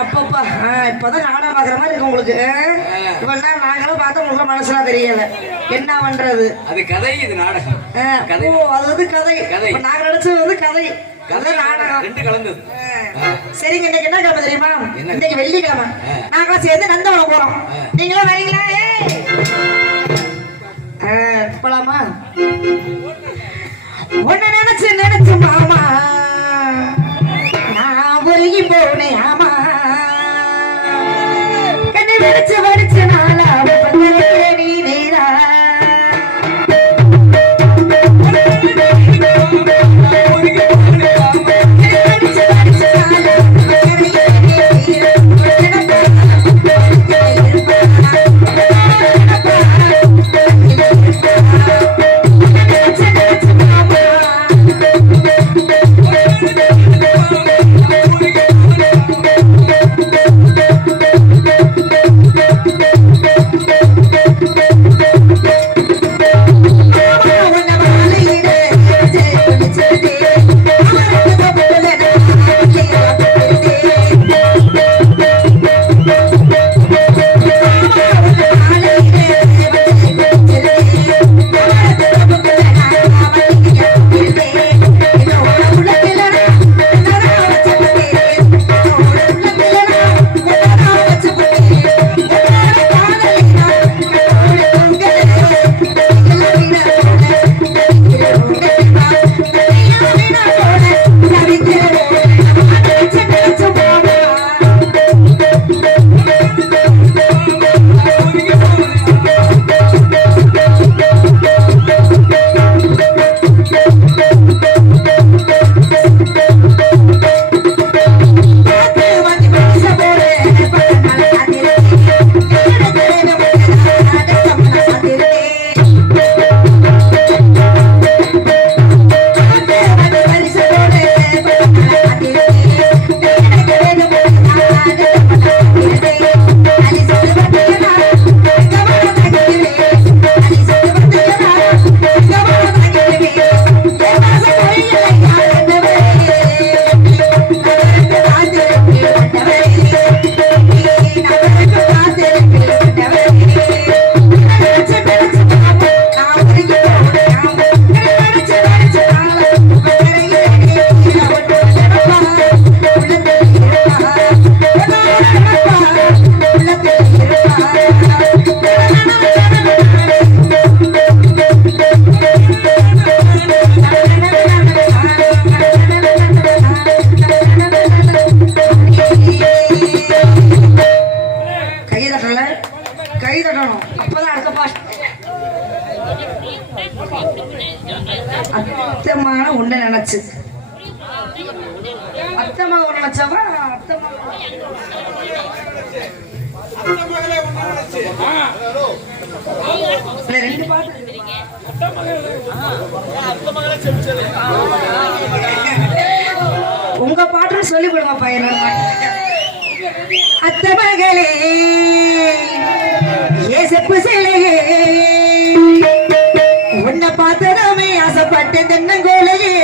அப்பப்பா இப்பதான் நாடகம் பாக்குற மாதிரி இருக்கு உங்களுக்கு. இவ்வளவு நேரம் நாங்களும் பார்த்தா உங்களுக்கு மனசுலாம் தெரியல. என்ன பண்றது? அது கதை, இது நாடகம். ஓ, அது வந்து கதை. நாங்க நடிச்சது வந்து கதை, கதை நாடகம் ரெண்டு கலந்தது. சரிங்க, இன்னைக்கு என்ன கிழமை தெரியுமா? இன்னைக்கு வெள்ளிக்கிழமை. நாங்க சேர்ந்து நந்தவனம் போறோம். நீங்களும் வரீங்களா? போலாமா? உன்னை நினைச்சு நினைச்சு மாமா நான் உருகி போனேன். ஆமா, கண்ணை வடிச்சு வடிச்சு நாளாவே பந்தலே நீ நீரா. அத்தமான உன்னை நினைச்சு அத்தம்மா ஒண்ணு நினைச்சவா ரெண்டு பாட்டு உங்க பாட்டு சொல்லி கொடுங்க பையனோட அத்த மகளே ஏ செப்பு சிலையே உன்னை பார்த்ததாமே ஆசைப்பட்டேன் தென்னங்கோலையே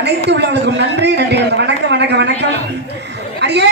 அனைத்து உள்ளவர்களுக்கும் நன்றி நன்றி. வணக்கம் வணக்கம் வணக்கம். அடியே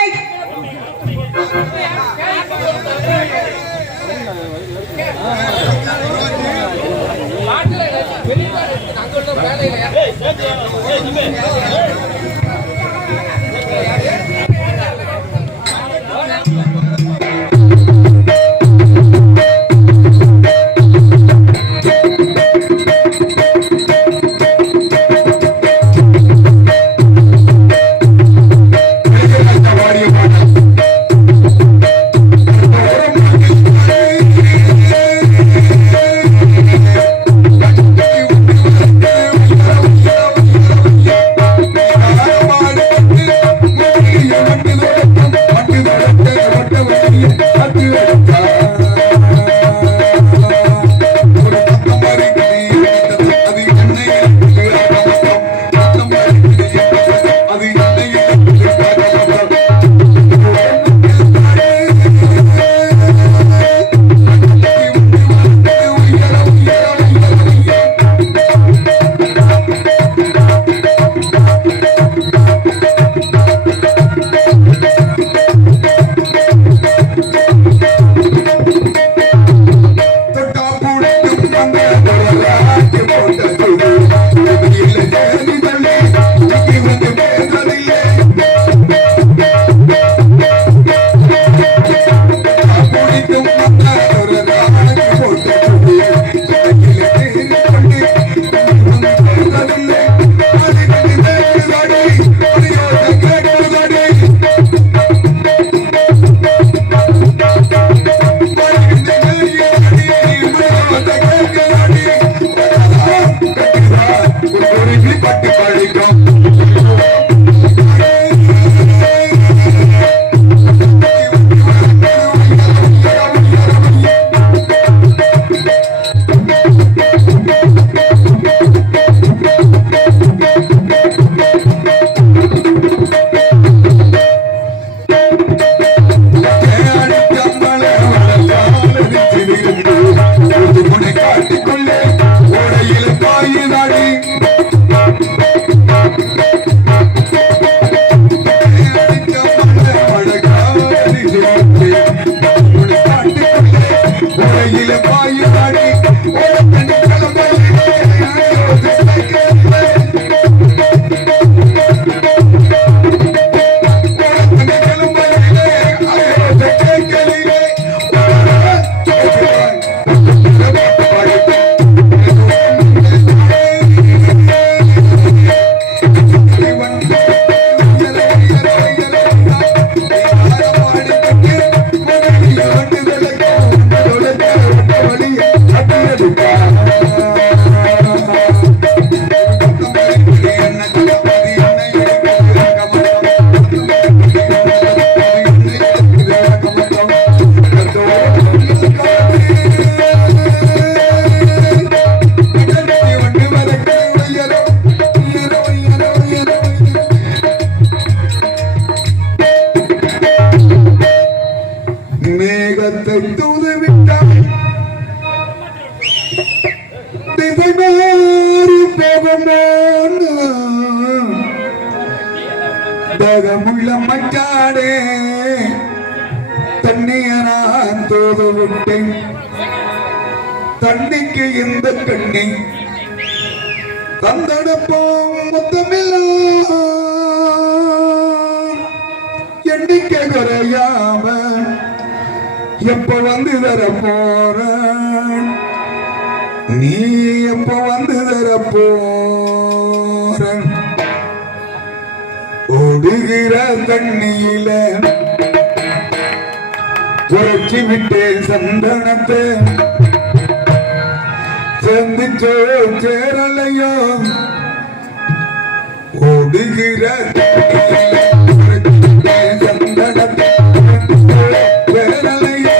போது விட்டேன் தண்ணிக்கு இந்த கண்ணி தந்தனப்போம் மொத்தமெல்லாம் எண்ணிக்கை குறையாம எப்ப வந்து தர போற நீ எப்ப வந்து தர போற ஓடுகிற தண்ணியில உரைச்சி விட்டே சந்தனத்தை சந்திச்சோ சேரலையோ ஓடுகிற சந்தனத்தை சேரலையோ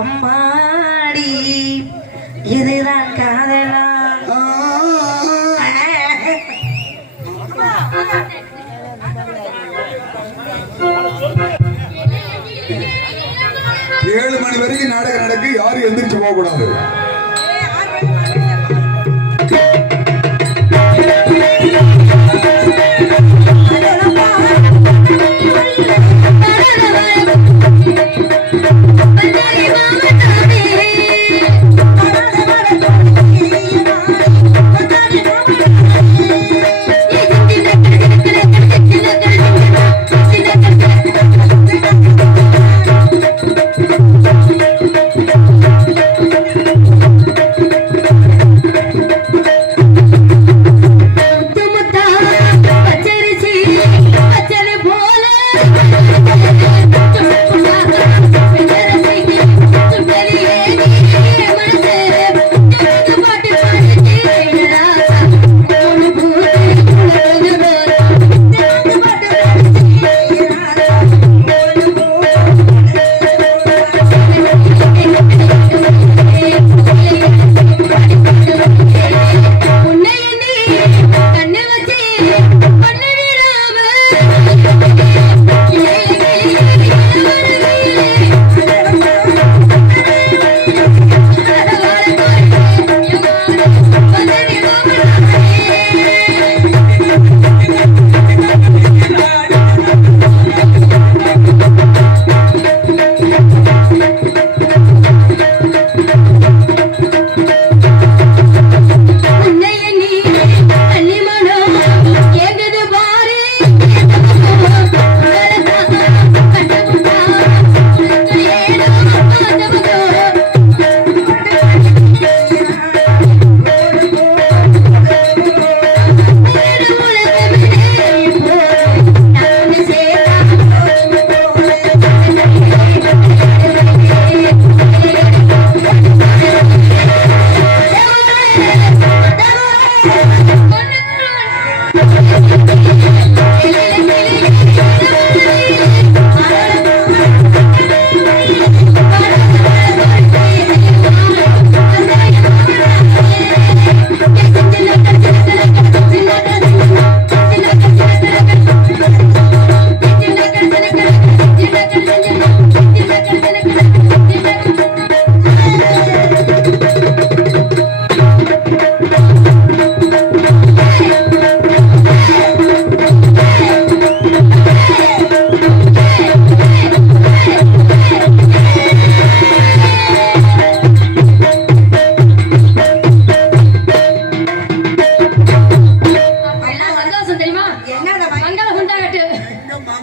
அம்மாடி இதுதான் காதலா 7 மணி வரைக்கும் நாடகம் நடக்கு, யாரும் எந்திரிச்சு போக கூடாது.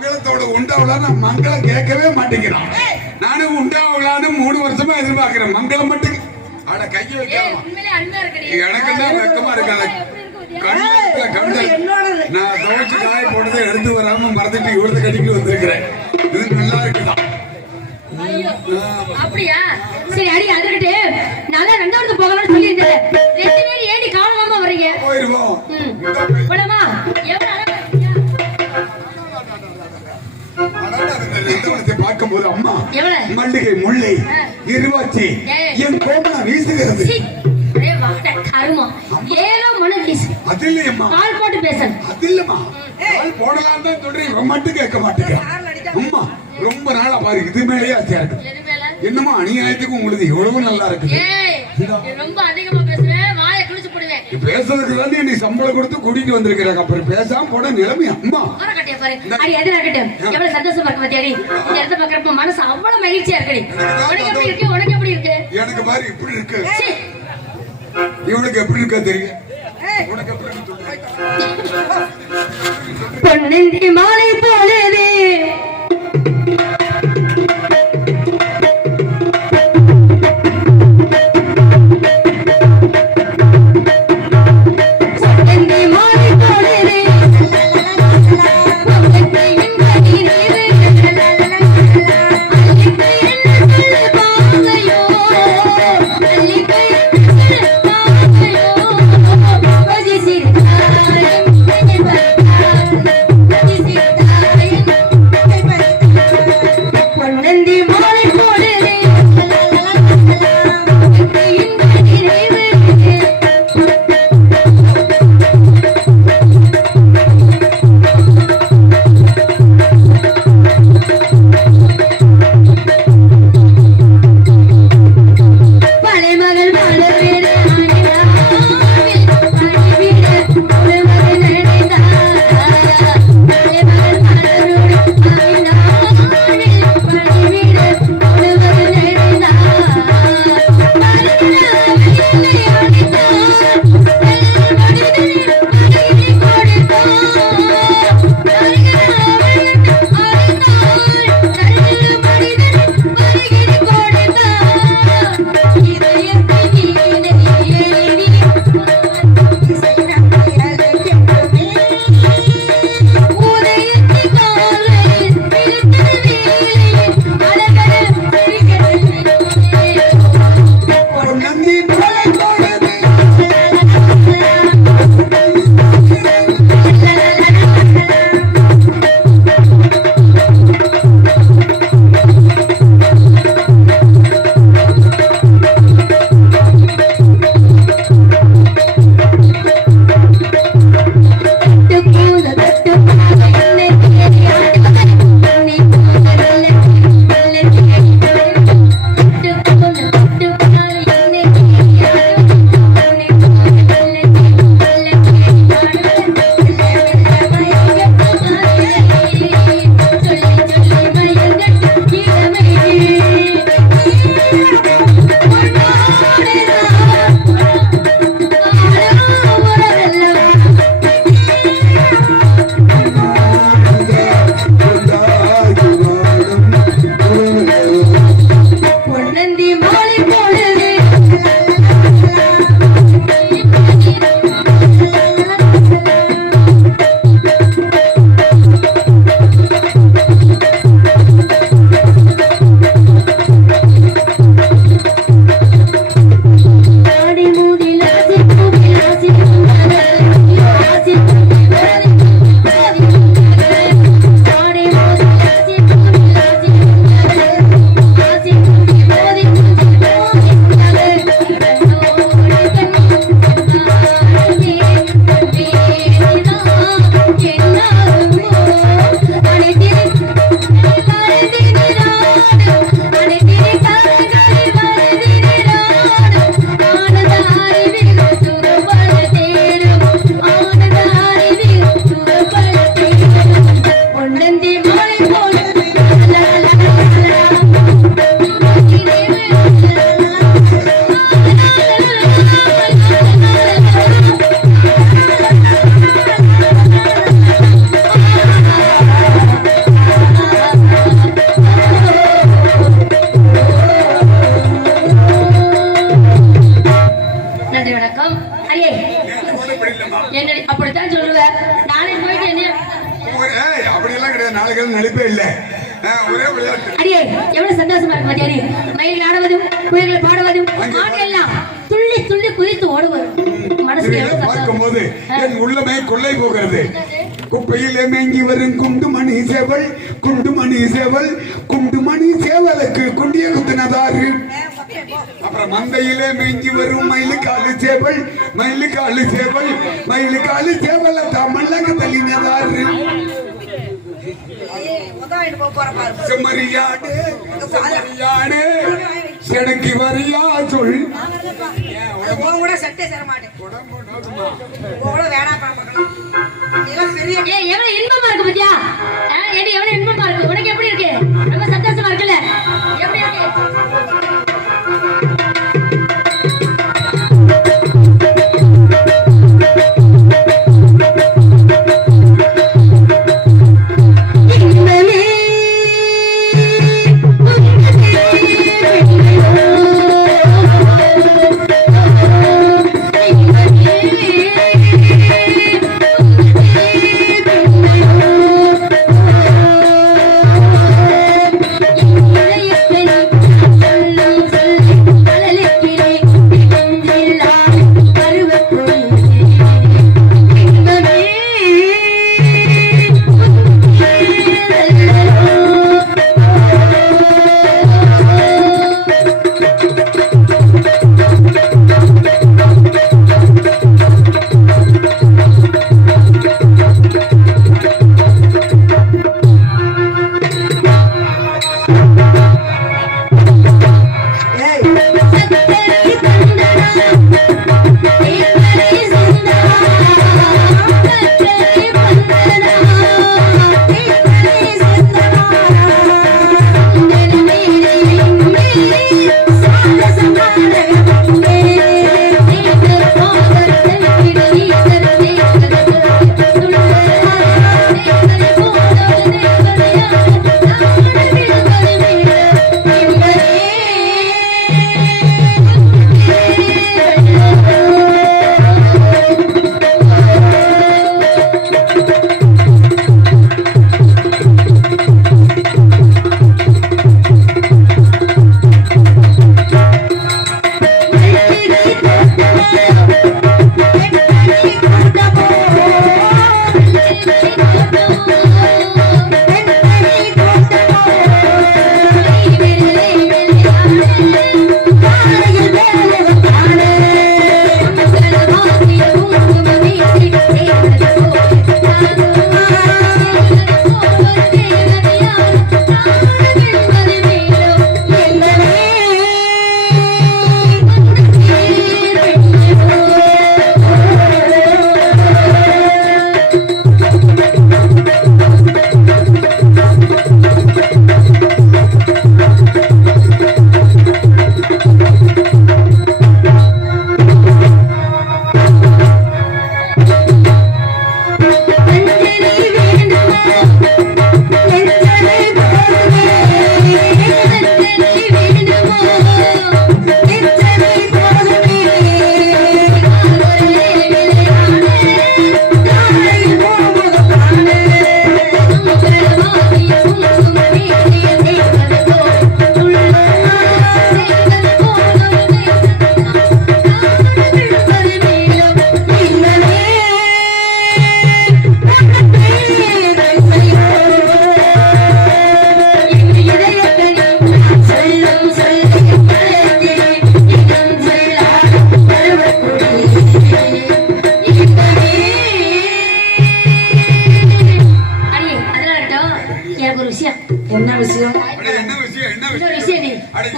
மங்களத்தோட உண்டாவலான்னு மங்களம் கேட்கவே மாட்டேங்கிறான். நானும் உண்டாவலான்னு 3 வருஷமா எதிர்பார்க்கிறேன். மங்களம் மட்டும் அட கையை வைக்காம எனக்கு தான் வெக்கமா இருக்காது. நான் துவைச்சு காய போட்டதை எடுத்து வராம மறந்துட்டு இவ்வளவு கட்டிட்டு வந்திருக்கிறேன். இது நல்லா இருக்குதான். அப்படியா? சரி அடி அதுக்கிட்டு நல்லா 2வது போகலாம்னு சொல்லி இருந்தேன். 2 பேரும் ஏடி காணாம வரீங்க? போயிருவோம். போலாமா? பார்க்கும் போது அம்மா எவ்வளவு? மல்லிகை முல்லை இருவாச்சி என் கோமணம் வீசுகிறது. கருமம் ஏதோ மனு வீசு. அது இல்லையம்மா, கால் போட்டு பேசணும். அது இல்லம்மா, கால் போடலாம் தான் சொல்றேன். இவன் மட்டும் கேட்க மாட்டேங்க. அம்மா ரொம்ப நாளா பாரு இது மேலேயே ஆசையா இருக்கு. என்னமா அநியாயத்துக்கு உங்களுக்கு எவ்வளவு நல்லா இருக்கு. ரொம்ப அதிகமா பேசுவேன், வாயை கிழிச்சு போடுவேன். பேசுறதுக்கு தான் நீ சம்பளம் கொடுத்து கூட்டிட்டு வந்திருக்கிறாங்க. அப்புறம் பேசாம போட நிலைமை. அம்மா அடி எது இருக்கட்டும். எவ்வளவு சந்தோஷமா இருக்கு பாத்தியாடி. இந்த இடத்த பாக்குறப்ப மனசு அவ்வளவு மகிழ்ச்சியா இருக்கு. உனக்கு எப்படி இருக்கு? உனக்கு எப்படி இருக்கு? எனக்கு பாரு இப்படி இருக்கு. இவனுக்கு எப்படி இருக்கா தெரியும். உனக்கு எப்படி இருக்கு? பொன்னந்தி மாலை போலவே இல்ல ஒரே விளையாட்டு. அடியே எவ்வளவு சந்தோஷமா இருக்கு பாத்தியாடி. மயில் ஆடுவதும் குயில்கள் பாடுவதும் ஆடு எல்லாம் துள்ளி துள்ளி குதித்து ஓடுவதும் மனசுக்கு எவ்வளவு பார்க்கும்போது என் உள்ளமே கொள்ளை போகிறது. குப்பையிலே மேங்கி வரும் குண்டுமணி சேவல், குண்டுமணி சேவல், குண்டுமணி சேவலுக்கு குண்டிய குத்துனதாரு. அப்புறம் மந்தையிலே மேங்கி வரும் மயிலுக்காலு சேவல், மயிலுக்காலு சேவல், மயிலுக்காலு சேவல தமிழக தள்ளினதாரு. செம்மறியாடு செம்மறியாடு செடக்கி வரியா சொல். எவ்வளவு இன்பமா இருக்கு பாத்தியா. எவ்வளவு இன்பமா இருக்கு. உனக்கு எப்படி இருக்கு? ரொம்ப சந்தோஷமா இருக்குல்ல? எப்படி இருக்கு?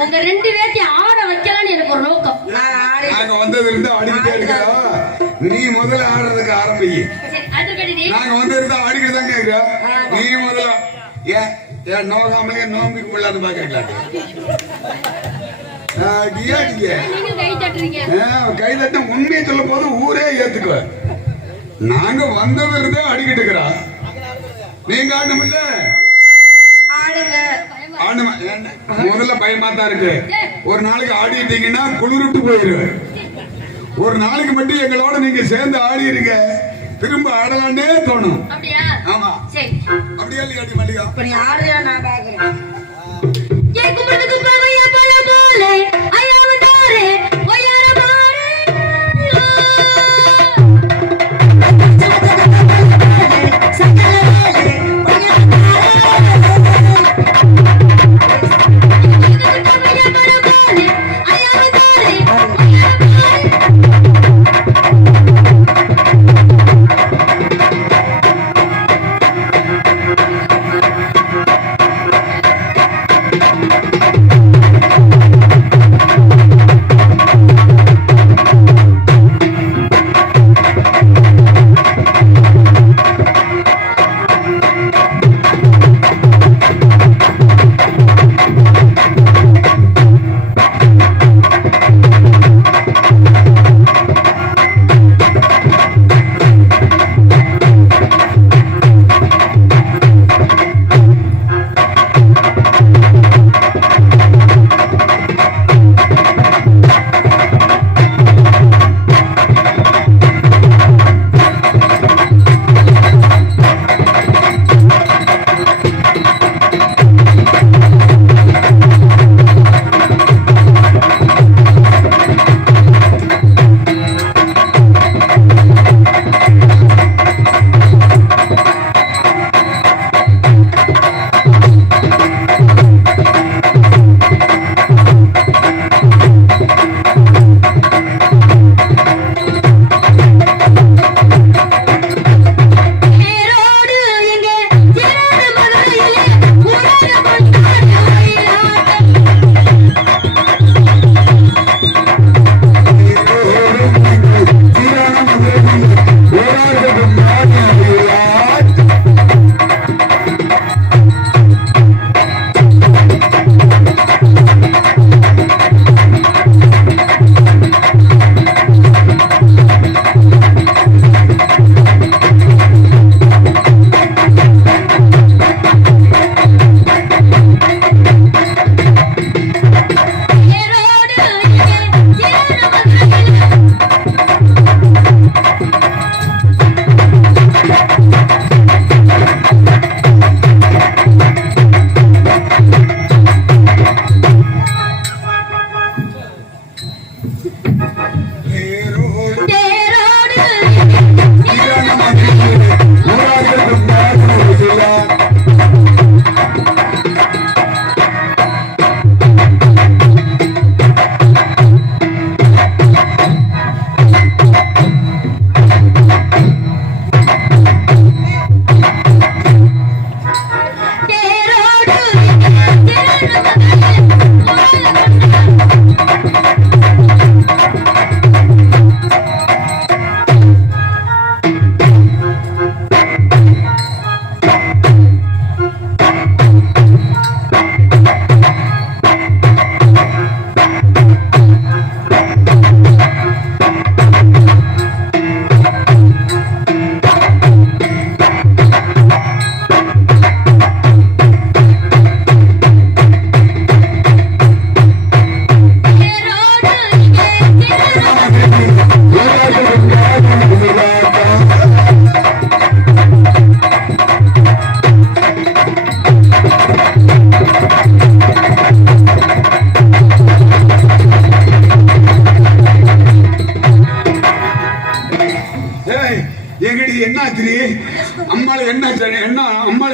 உங்க ரெண்டு பேர்த்தையும் ஆட வைக்கலாம்னு எனக்கு ஒரு நோக்கம். நாங்க வந்ததுல இருந்து ஆடிக்கிட்டே இருக்கா. நீ முதல்ல ஆடுறதுக்கு ஆரம்பி. நாங்க வந்ததுல இருந்து ஆடிக்கிட்டு தான் கேக்குறா. நீ முதல்ல ஏன் நோகாமலே நோம்பிக்கு கொள்ளாது பாக்கல. கை தட்ட உண்மையை சொல்ல போது ஊரே ஏத்துக்குவ. நாங்க வந்ததுல இருந்தே ஆடிக்கிட்டு இருக்கிறா. நீங்க ஆடணும் இல்ல முதல்ல பயமா தான் இருக்கு. ஒரு நாளைக்கு ஆடிட்டீங்கன்னா குளிர்ட்டு போயிரு. ஒரு நாளைக்கு மட்டும் எங்களோட நீங்க சேர்ந்து ஆடி இருக்க திரும்ப ஆடலான்னே தோணும். ஆமா சரி அப்படியே இல்லையாடி மல்லிகா இப்ப நீ ஆடுறியா நான் பாக்குறேன் ஏ கும்பிடுக்கு பகைய பல போலே ஐயாவதாரே ஒய்யார மாறே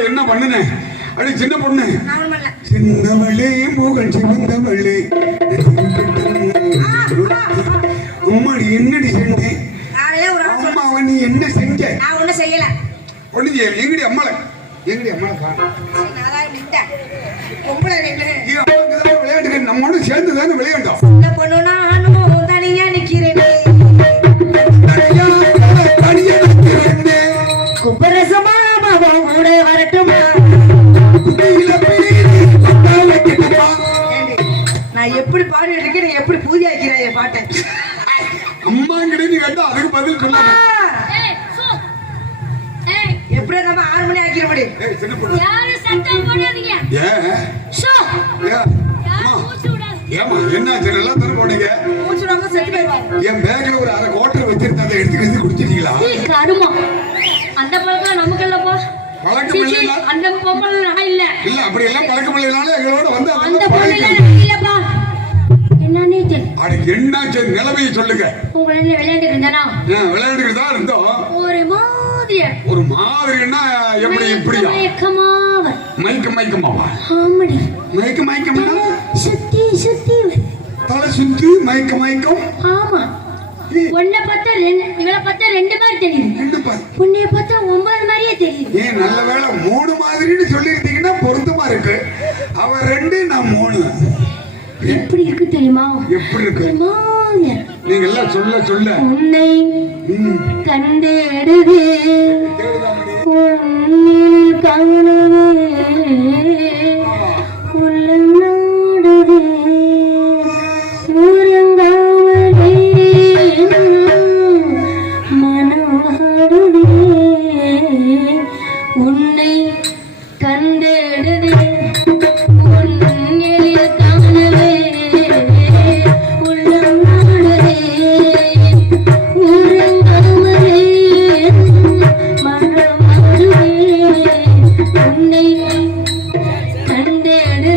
என்ன பண்ணுன அடி சின்ன பொண்ணு சின்னவளே மோகன் சிவந்தவளே உம்மாடி என்னடி செஞ்சேன் அம்மாவை நீ என்ன செஞ்ச நான் ஒண்ணும் செய்யல ஒண்ணு செய்யல எங்கடி அம்மாளை விளையாட்டு நம்ம ஒண்ணு சேர்ந்து தானே விளையாண்டோம் பொண்ணு நானும் தனியா நிக்கிறேன் குப்பரசமாவோட வரட்டுமா நான் எப்படி பாடிட்டு இருக்கேன் நீ எப்படி பூஜை ஆக்கிறாய் பாட்டை அம்மா கிட்ட நீ கேட்டா அதுக்கு பதில் சொல்லாத எப்படி நம்ம 6 மணி ஆக்கிற முடியும் யாரும் சத்தம் போடாதீங்க ஏமா என்ன நல்லா தர போனீங்க என் பேக்ல ஒரு 1/2 குவார்டர் வச்சிருந்தா அதை எடுத்து குடிச்சிட்டீங்களா கருமா அந்த பழக்கம் நமக்கு இல்லப்பா பழக்கம் இல்லைன்னா அந்த பொம்பளை நான் இல்ல இல்ல அப்படி எல்லாம் பழக்கம் இல்லைனாலும் எங்களோட வந்து அந்த பொண்ணு நான் இல்லப்பா. என்னன்னே தெரியல. அட என்னாச்சு நிலைமையை சொல்லுங்க. உங்களை என்ன விளையாண்டு இருந்தானா? விளையாண்டுட்டு தான் இருந்தோம். ஒரு மாதிரின்னா எப்படி இப்படியா? மயக்கமாவா? ஆமாடி. மயக்கம்னா சுத்தி தலை சுத்தி மயக்கம். ஆமா. உன்னை பார்த்தா இவளை பார்த்தா 2 மாதிரி தெரியுது. உன்னைய பார்த்தா 9 மாதிரியே தெரியுது. ஏன் நல்ல வேளை 3 மாதிரின்னு சொல்லிருந்தீங்கன்னா பொருத்தமா இருக்கு. அவ 2 நான் 3. எப்படி இருக்கு தெரியுமா? எப்படி இருக்கு? நீங்க எல்லாம் சொல்ல உன்னை கண்டேடுவே உன்னில் காணவே உள்ளம் நாடுவே உறங்காமலே மனம் வாடுவே உன்னை கண்டேடுவே உன்னில் காணவே உள்ளம் நாடுவே உறங்காமலே மனம் வாடுவே உன்னை கண்டேடுவே.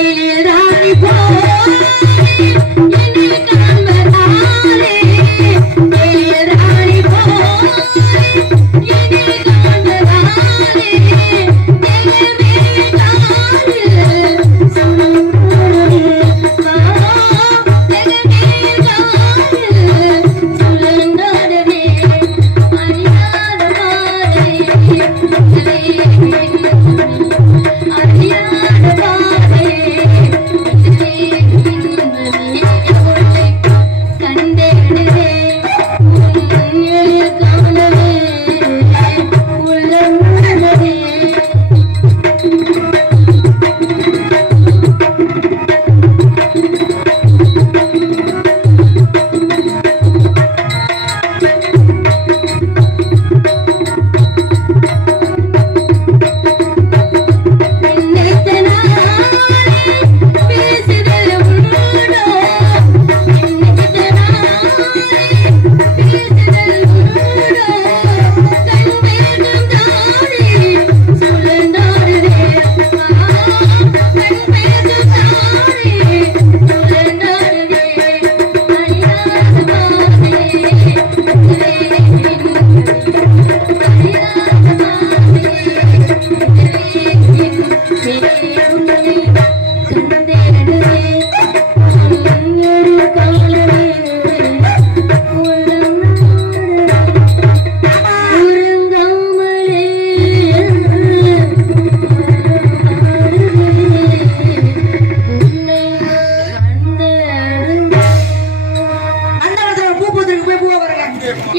ஏழாடி போலே என்னை காண்பதாலே ஏழாடி போலே என்னை காண்பதாலே தெய்வமே காலில் சுழன்றோடே தெய்வமே காலில் சுழன்றோடே அறியாத பாதை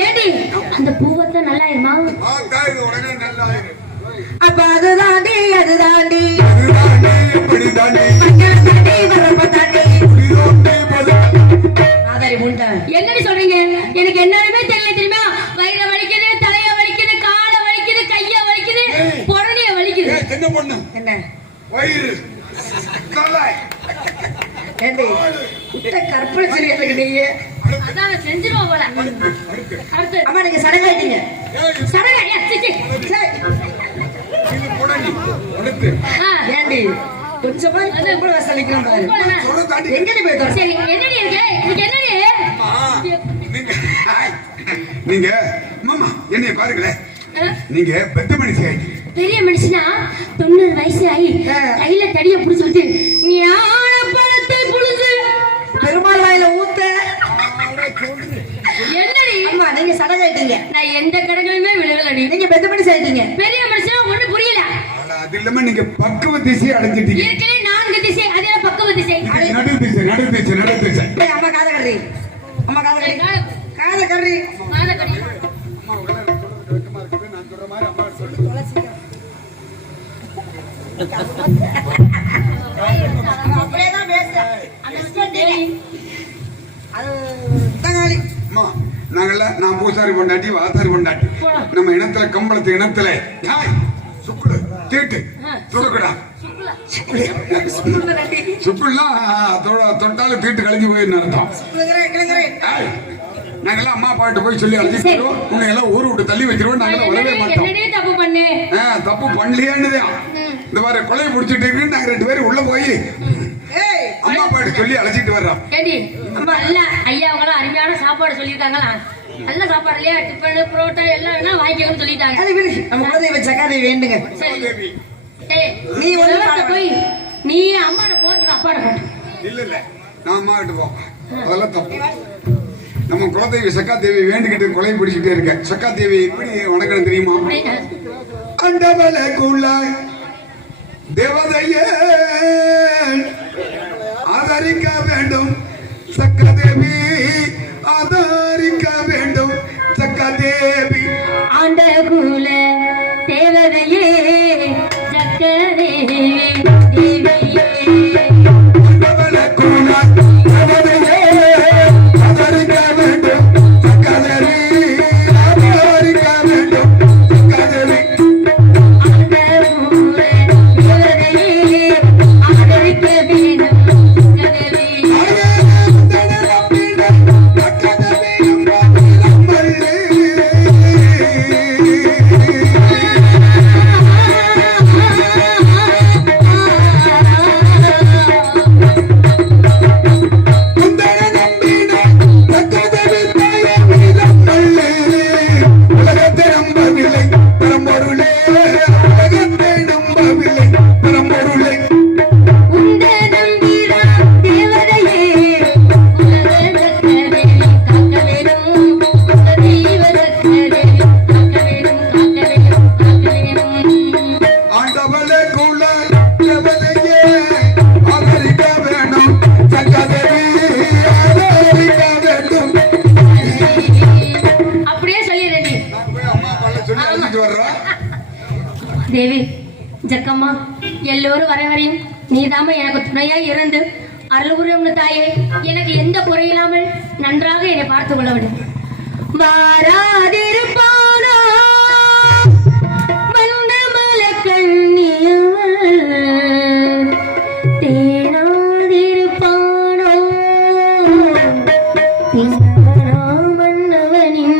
ஏடி அந்த பூவத்தை நல்லா இருமா? அப்ப அதுதாண்டி என்னடி சொல்றீங்க? எனக்கு என்னமே தெரியல தெரியுமா? வயிறு வலிக்குது, தலைய வலிக்குது, கால வலிக்குது, கைய வலிக்குது, பொறணிய வலிக்குது. என்ன பண்ண என்ன வயிறு ஏண்டி உட்ட கற்பனை செய்யறதுக்கு நீங்க அதான் செஞ்சிருவோம் போல. அடுத்து அம்மா நீங்க சடங்காயிட்டீங்க. சடங்கா ஏண்டி கொஞ்சமா கூட வசலிக்கலாம் பாரு. எங்கடி போயிட்டோம்? சரி என்னடி இருக்கு? இதுக்கு என்னடி? நீங்க மாமா என்னைய பாருங்களேன். நீங்க பெத்த மனுஷி ஆயிட்டீங்க. பெரிய மனுஷனா 90 வயசு ஆகி கையில தடிய புடிச்சுட்டு ஞான பழத்தை புடிச்சு பெருமாள் வாயில ஊத்த என்னடி? அம்மா நீங்க சடங்காயிட்டீங்க. நான் எந்த கடங்களுமே விழுகலடி. நீங்க பெத்த மனுஷி ஆயிட்டீங்க. பெரிய மனுஷனா ஒண்ணு புரியல. அது இல்லாம நீங்க பக்குவ திசை அடைஞ்சிட்டீங்க. ஏற்கனவே 4 திசை, அதே பக்குவ திசை. நடு திசை. அம்மா காத கறி. அம்மா காத கறி. காத கறி. காத கறி. அம்மா உள்ள வெக்கமா இருக்குது. நான் சொல்ற மாதிரி அம்மா சொல்லு. அப்படியே தான் பேச. அந்த விஷயம் தெரியும். அது தங்காளி. அம்மா நான் பூசாரி பொண்டாட்டி வாசாரி பொண்டாட்டி. நம்ம இனத்துல கம்பளத்து இனத்துல யாய் சுக்குடு தீட்டு சுடுக்குடா சுக்குல்லாம் தொட்டாலும் தீட்டு கழிஞ்சு போயின்னு அர்த்தம். ஏய், நாங்கெல்லாம் அம்மா பாட்டு போய் சொல்லி அழைச்சிட்டு வருவோம். உங்க எல்லாம் ஊரு விட்டு தள்ளி வச்சிருவோம். நாங்கெல்லாம் வரவே மாட்டோம். என்னடே தப்பு பண்ணேன்? தப்பு பண்ணலையான்னுதான் இந்த மாதிரி கொலையை பிடிச்சிட்டு இருக்கு. நாங்க 2 பேரும் உள்ள போய் அம்மா பாட்டு சொல்லி அழைச்சிட்டு வர்றோம். ஏடி நல்லா ஐயா அவங்களும் அருமையான சாப்பாடு சொல்லியிருக்காங்களா? நல்ல சாப்பாடு இல்லையா? டிஃபனு புரோட்டா எல்லாம் வேணா வாங்கிக்கணும்னு சொல்லிட்டாங்க. நம்ம குலதெய்வ சக்காதேவி வேண்டுங்க. சரி. ஏய், நீ ஒண்ணு உலகத்துல போய் நீ அம்மாட போட்டு அப்பாட போட்டு. இல்ல இல்ல நான் அம்மா கிட்ட போ. அதெல்லாம் தப்பு. நம்ம குலதெய்வி சக்கா தேவி வேண்டிக்கிட்டு கொலை பிடிச்சிட்டே இருக்க. சக்கா தேவி எப்படி வணக்கம் தெரியுமா? அண்டவலகுள்ள தேவதையே ஆதரிக்க வேண்டும் சக்கா தேவி, ஆதரிக்க வேண்டும் சக்கா தேவி. ஆண்டகுல தேவதையே சக்கரதேவி தேவியே அண்டவலகுள்ள தேவதையே ஆதரிக்க வேண்டும் சக்கா தேவி, ஆதரிக்க வேண்டும் சக்கா தேவி. ஆண்டகுல தேவதையே ஆதரிக்க வேண்டும் சக்கரதேவி. தேவி ஜக்கம்மா எல்லோரும் வர வரையும் நீதாம எனக்கு துணையா இருந்து அருள்புரியும் தாயே, எனக்கு எந்த குறையில்லாமல் நன்றாக என்னை பார்த்து கொள்ள வேண்டும். வாராதிருப்பானோ வண்ணமல கண்ணியவள், தேனாதிருப்பானோ மன்னவனின்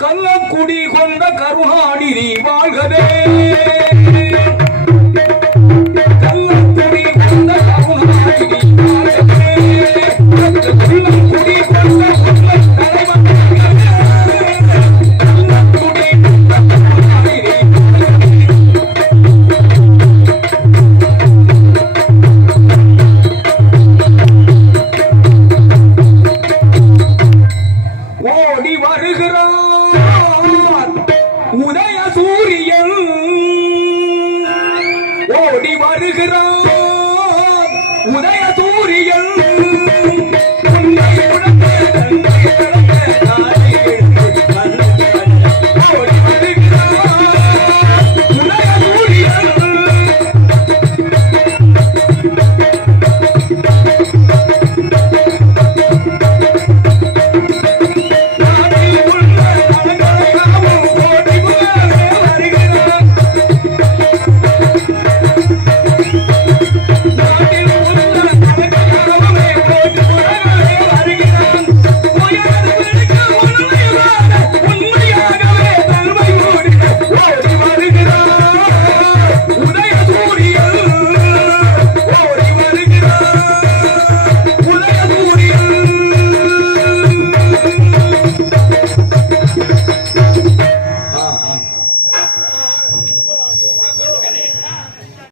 கள்ளக்குடி கொண்ட கருணாநிதி வாழ்கவே